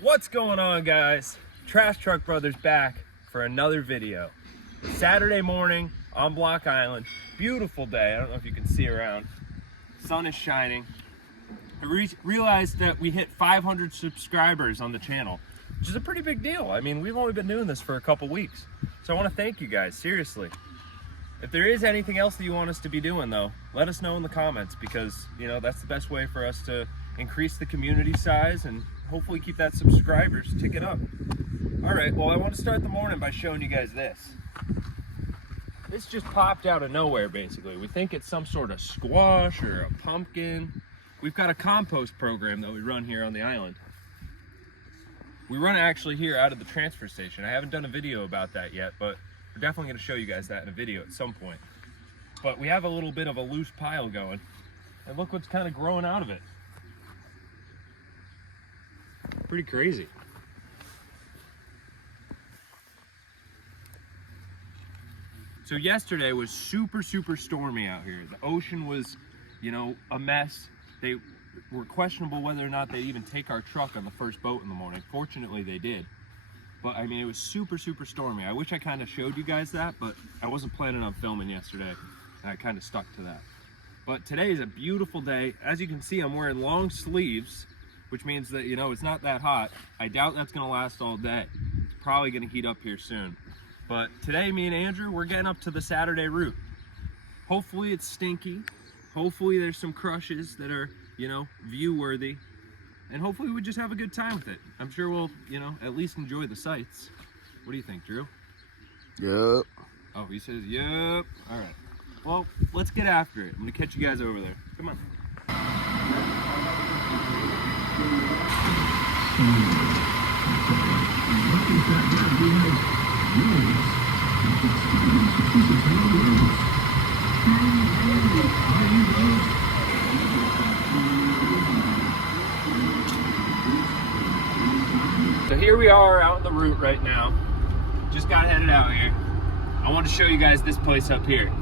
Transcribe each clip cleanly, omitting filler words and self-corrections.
What's going on, guys? Trash Truck Brothers back for another video. It's Saturday morning on Block Island. Beautiful day. I don't know if you can see around. Sun is shining. I realized that we hit 500 subscribers on the channel, which is a pretty big deal. I mean, we've only been doing this for a couple weeks. So I want to thank you guys, seriously. If there is anything else that you want us to be doing, though, let us know in the comments, because, you know, that's the best way for us to increase the community size and hopefully keep that subscribers ticking up. All right, well, I want to start the morning by showing you guys this. This just popped out of nowhere, basically. We think it's some sort of squash or a pumpkin. We've got a compost program that we run here on the island. We run it actually here out of the transfer station. I haven't done a video about that yet, but we're definitely going to show you guys that in a video at some point. But we have a little bit of a loose pile going, and look what's kind of growing out of it. Pretty crazy. So yesterday was super stormy out here. The ocean was, you know, a mess. They were questionable whether or not they'd even take our truck on the first boat in the morning. Fortunately, they did. But I mean, it was super stormy. I wish I kind of showed you guys that, but I wasn't planning on filming yesterday, and I kind of stuck to that. But today is a beautiful day. As you can see, I'm wearing long sleeves, which means that, you know, it's not that hot. I doubt that's gonna last all day. It's probably gonna heat up here soon. But today, me and Andrew, we're getting up to the Saturday route. Hopefully it's stinky. Hopefully there's some crushes that are, you know, view-worthy. And hopefully we just have a good time with it. I'm sure we'll, you know, at least enjoy the sights. What do you think, Drew? Yep. Oh, he says, yep. All right. Well, let's get after it. I'm gonna catch you guys over there. Come on. So here we are out on the route right now. Just got headed out here. I want to show you guys this place up here.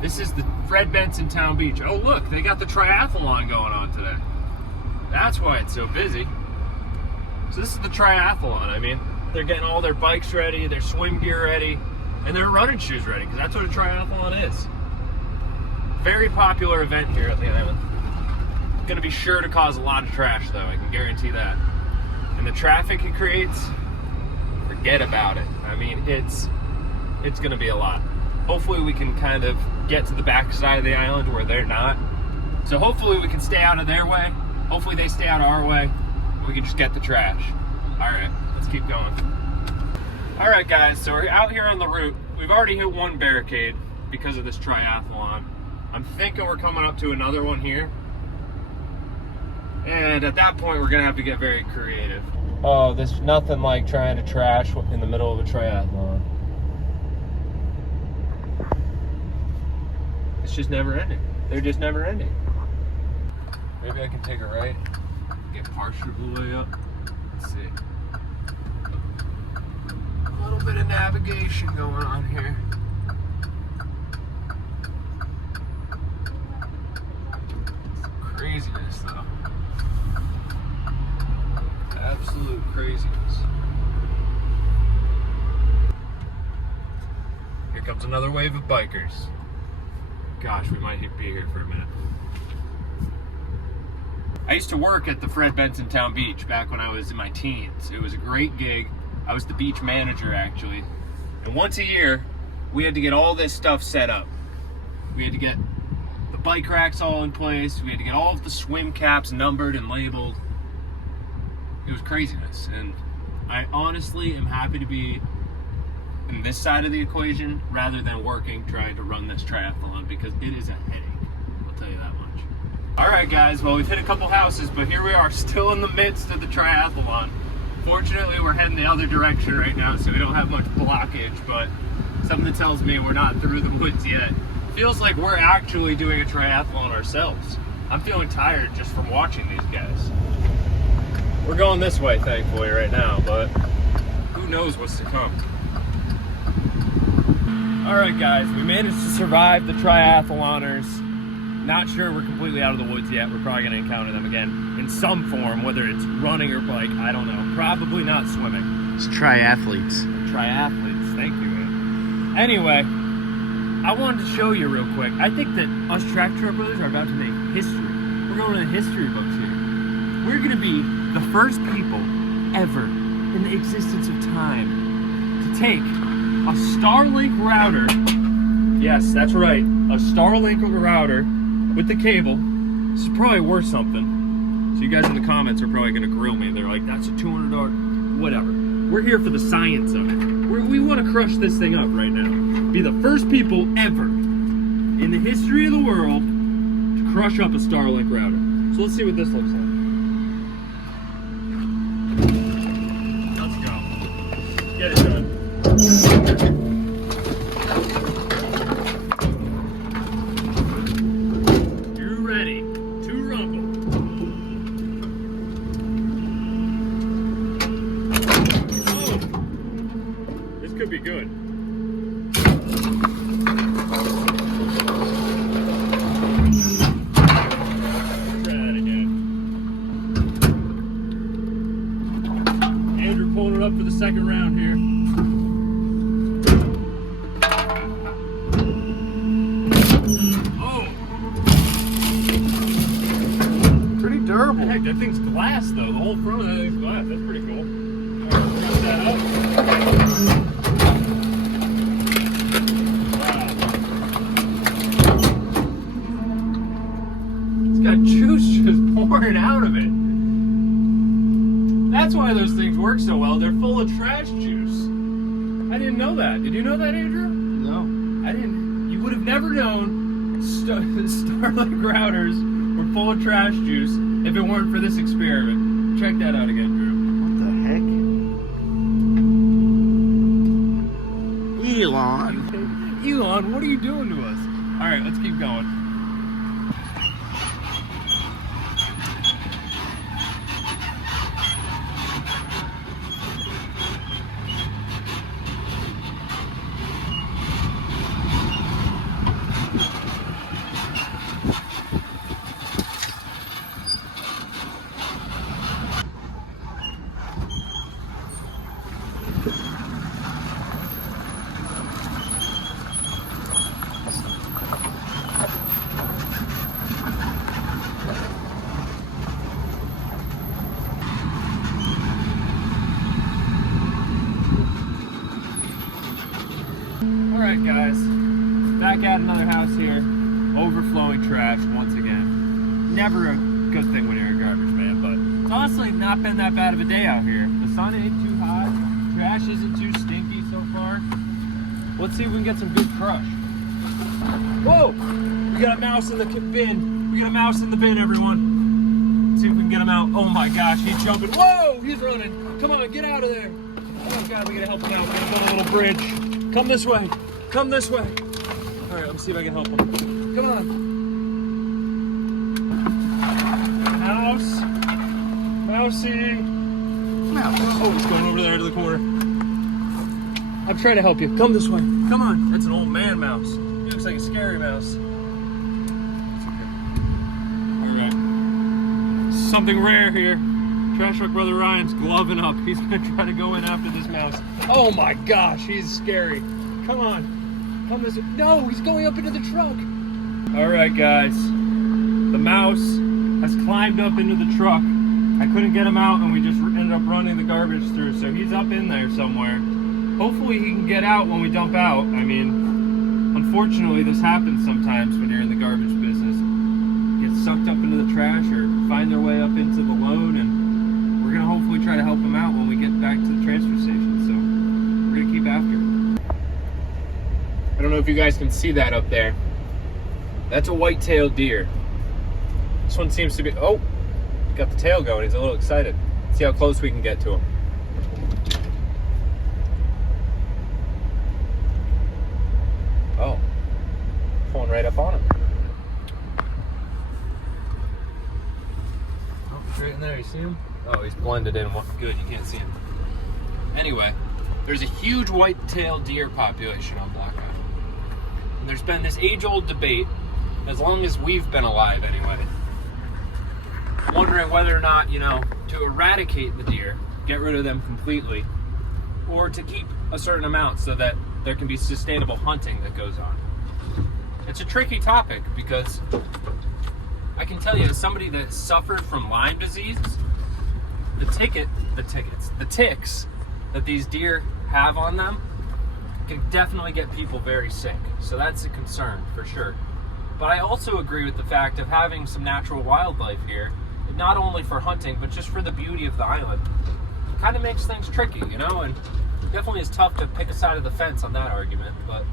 This is the Fred Benson Town Beach. Oh look, they got the triathlon going on today. That's why it's so busy. So this is the triathlon. I mean, they're getting all their bikes ready, their swim gear ready, and their running shoes ready, because that's what a triathlon is. Very popular event here at the island. Gonna be sure to cause a lot of trash though, I can guarantee that. And the traffic it creates, forget about it. I mean, it's gonna be a lot. Hopefully we can kind of get to the back side of the island where they're not. So hopefully we can stay out of their way. Hopefully they stay out of our way. We can just get the trash. All right, let's keep going. All right, guys, so we're out here on the route. We've already hit one barricade because of this triathlon. I'm thinking we're coming up to another one here. And at that point, we're gonna have to get very creative. Oh, there's nothing like trying to trash in the middle of a triathlon. It's just never ending. They're just never ending. Maybe I can take a right, get partial the way up. Let's see. A little bit of navigation going on here. Craziness though. Absolute craziness. Here comes another wave of bikers. Gosh, we might be here for a minute. I used to work at the Fred Benson Town Beach back when I was in my teens. It was a great gig. I was the beach manager, actually. And once a year, we had to get all this stuff set up. We had to get the bike racks all in place. We had to get all of the swim caps numbered and labeled. It was craziness. And I honestly am happy to be in this side of the equation rather than working trying to run this triathlon, because it is a headache. I'll tell you that much. All right, guys, well, we've hit a couple houses, but here we are still in the midst of the triathlon. Fortunately, we're heading the other direction right now, so we don't have much blockage, but something tells me we're not through the woods yet. Feels like we're actually doing a triathlon ourselves. I'm feeling tired just from watching these guys. We're going this way, thankfully, right now, but who knows what's to come. All right, guys, we managed to survive the triathloners. Not sure we're completely out of the woods yet. We're probably going to encounter them again in some form, whether it's running or bike, I don't know. Probably not swimming. It's triathletes. Triathletes, thank you, man. Anyway, I wanted to show you real quick. I think that us Track Truck Brothers are about to make history. We're going to the history books here. We're going to be the first people ever in the existence of time to take a Starlink router. Yes, that's right. A Starlink router with the cable. This is probably worth something. So you guys in the comments are probably going to grill me. They're like, that's a $200, whatever. We're here for the science of it. We want to crush this thing up right now. Be the first people ever in the history of the world to crush up a Starlink router. So let's see what this looks like. Let's go. Get it done. You ready to rumble? Oh, this could be good. Up for the second round here. Oh! Pretty durable. Heck, that thing's glass though. The whole front of that thing's glass. That's pretty cool. Alright, press that up. Wow. It's got juice just pouring out of it. That's why those things work so well. They're full of trash juice. I didn't know that. Did you know that, Andrew? No. I didn't. You would have never known Starlink routers were full of trash juice if it weren't for this experiment. Check that out again, Drew. What the heck? Elon. Elon, what are you doing to us? All right, let's keep going. Alright guys, back at another house here, overflowing trash once again. Never a good thing when you're a garbage man, but it's honestly not been that bad of a day out here. The sun ain't too hot, trash isn't too stinky so far. Let's see if we can get some good crush. Whoa! We got a mouse in the bin. We got a mouse in the bin, everyone. Let's see if we can get him out. Oh my gosh, he's jumping. Whoa! He's running. Come on, get out of there. Oh god, we gotta help him out. We gotta build a little bridge. Come this way. Come this way. All right, let me see if I can help him. Come on. Mouse. Mousy. Mouse. Oh, he's going over there to the corner. I'm trying to help you. Come this way. Come on. That's an old man mouse. He looks like a scary mouse. It's okay. All right. Something rare here. Trash Truck Brother Ryan's gloving up. He's gonna try to go in after this mouse. Oh my gosh, he's scary. Come on. Come this way. No, he's going up into the truck. All right, guys. The mouse has climbed up into the truck. I couldn't get him out, and we just ended up running the garbage through, so he's up in there somewhere. Hopefully he can get out when we dump out. I mean, unfortunately, this happens sometimes when you're in the garbage business. Get sucked up into the trash or find their way up into the load, and we're gonna hopefully try to help him out when we get back to the transfer station, so we're gonna keep after him. I don't know if you guys can see that up there. That's a white-tailed deer. This one seems to be, oh, got the tail going. He's a little excited. Let's see how close we can get to him. Oh, pulling right up on him. Oh, straight in there, you see him? Oh, he's blended in. Good, you can't see him. Anyway, there's a huge white-tailed deer population on Block Island. And there's been this age-old debate as long as we've been alive anyway. Wondering whether or not, to eradicate the deer, get rid of them completely, or to keep a certain amount so that there can be sustainable hunting that goes on. It's a tricky topic because I can tell you, as somebody that suffered from Lyme disease, the ticks that these deer have on them can definitely get people very sick. So that's a concern for sure. But I also agree with the fact of having some natural wildlife here, not only for hunting, but just for the beauty of the island. It kind of makes things tricky, and definitely is tough to pick a side of the fence on that argument, but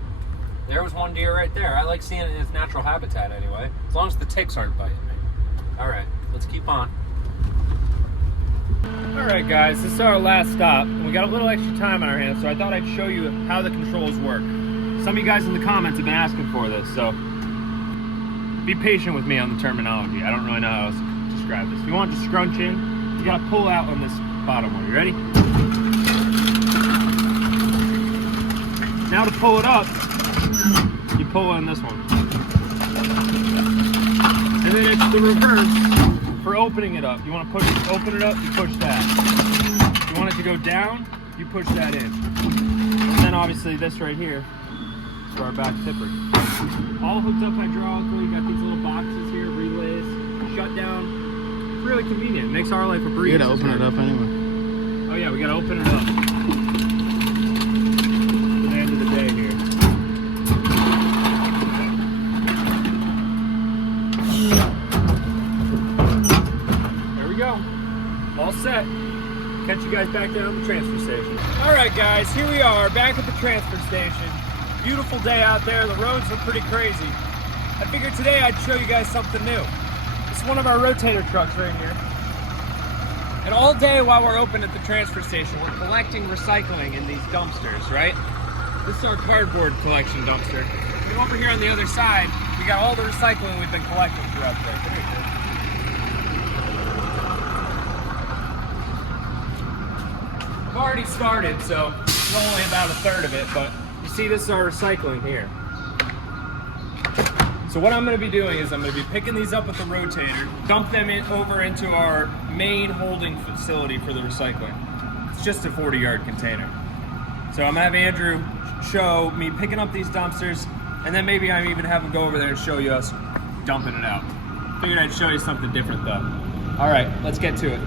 there was one deer right there. I like seeing it in its natural habitat anyway, as long as the ticks aren't biting me. All right, let's keep on. All right, guys, this is our last stop. We got a little extra time on our hands, so I thought I'd show you how the controls work. Some of you guys in the comments have been asking for this, so be patient with me on the terminology. I don't really know how else to describe this. If you want to scrunch in, you gotta pull out on this bottom one. You ready? Now to pull it up, you pull on this one. And then it's the reverse for opening it up. You want to open it up, you push that. If you want it to go down, you push that in. And then obviously this right here is for our back tipper. All hooked up hydraulically. You got these little boxes here, relays, shut down. It's really convenient. It makes our life a breeze. You gotta open it up anyway. Oh yeah, we gotta open it up. For the end of the day here. There we go. All set. Catch you guys back down at the transfer station. All right, guys, here we are back at the transfer station. Beautiful day out there. The roads are pretty crazy. I figured today I'd show you guys something new. It's one of our rotator trucks right here. And all day while we're open at the transfer station, we're collecting recycling in these dumpsters, right? This is our cardboard collection dumpster. And over here on the other side, we got all the recycling we've been collecting throughout the day. Come here, kid. I've already started, so it's only about a third of it, but you see this is our recycling here. So what I'm going to be doing is I'm going to be picking these up with the rotator, dump them over into our main holding facility for the recycling. It's just a 40-yard container. So I'm going to have Andrew show me picking up these dumpsters, and then maybe I even have him go over there and show you us dumping it out. Figured I'd show you something different though. All right, let's get to it.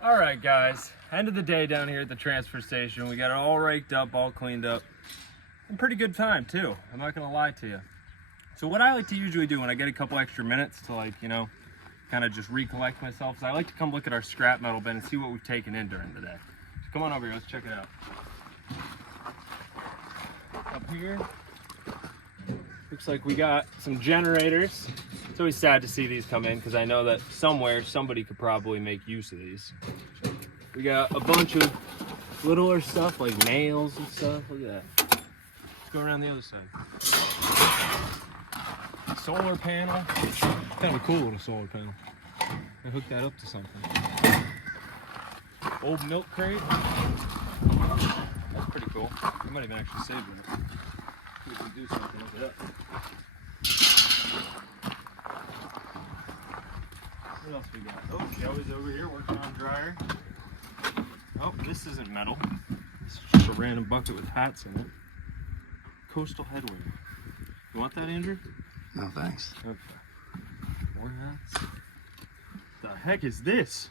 All right, guys, end of the day down here at the transfer station. We got it all raked up, all cleaned up. And pretty good time too, I'm not gonna lie to you. So what I like to usually do when I get a couple extra minutes to, like, you know, kind of just recollect myself, is I like to come look at our scrap metal bin and see what we've taken in during the day. So come on over here, let's check it out. Up here, looks like we got some generators. It's always sad to see these come in because I know that somewhere somebody could probably make use of these. We got a bunch of littler stuff like nails and stuff. Look at that. Let's go around the other side. Solar panel. Kind of a cool little solar panel. I hooked that up to something. Old milk crate. That's pretty cool. We might even actually save it. We can do something with it. What else we got? Oh, Joey's over here working on dryer. Oh, this isn't metal. This is just a random bucket with hats in it. Coastal headwind. You want that, Andrew? No, thanks. Okay. More hats. The heck is this?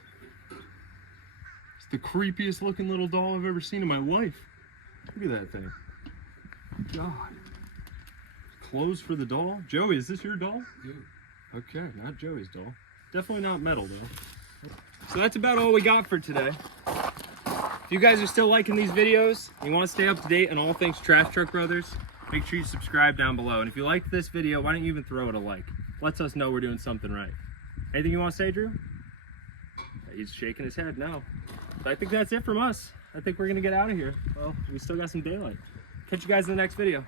It's the creepiest looking little doll I've ever seen in my life. Look at that thing. God. Clothes for the doll? Joey, is this your doll? Yeah. Okay, not Joey's doll. Definitely not metal though. So that's about all we got for today. If you guys are still liking these videos, and you want to stay up to date on all things Trash Truck Brothers, make sure you subscribe down below. And if you like this video, why don't you even throw it a like? Lets us know we're doing something right. Anything you want to say, Drew? He's shaking his head no. So I think that's it from us. I think we're going to get out of here. Well, we still got some daylight. Catch you guys in the next video.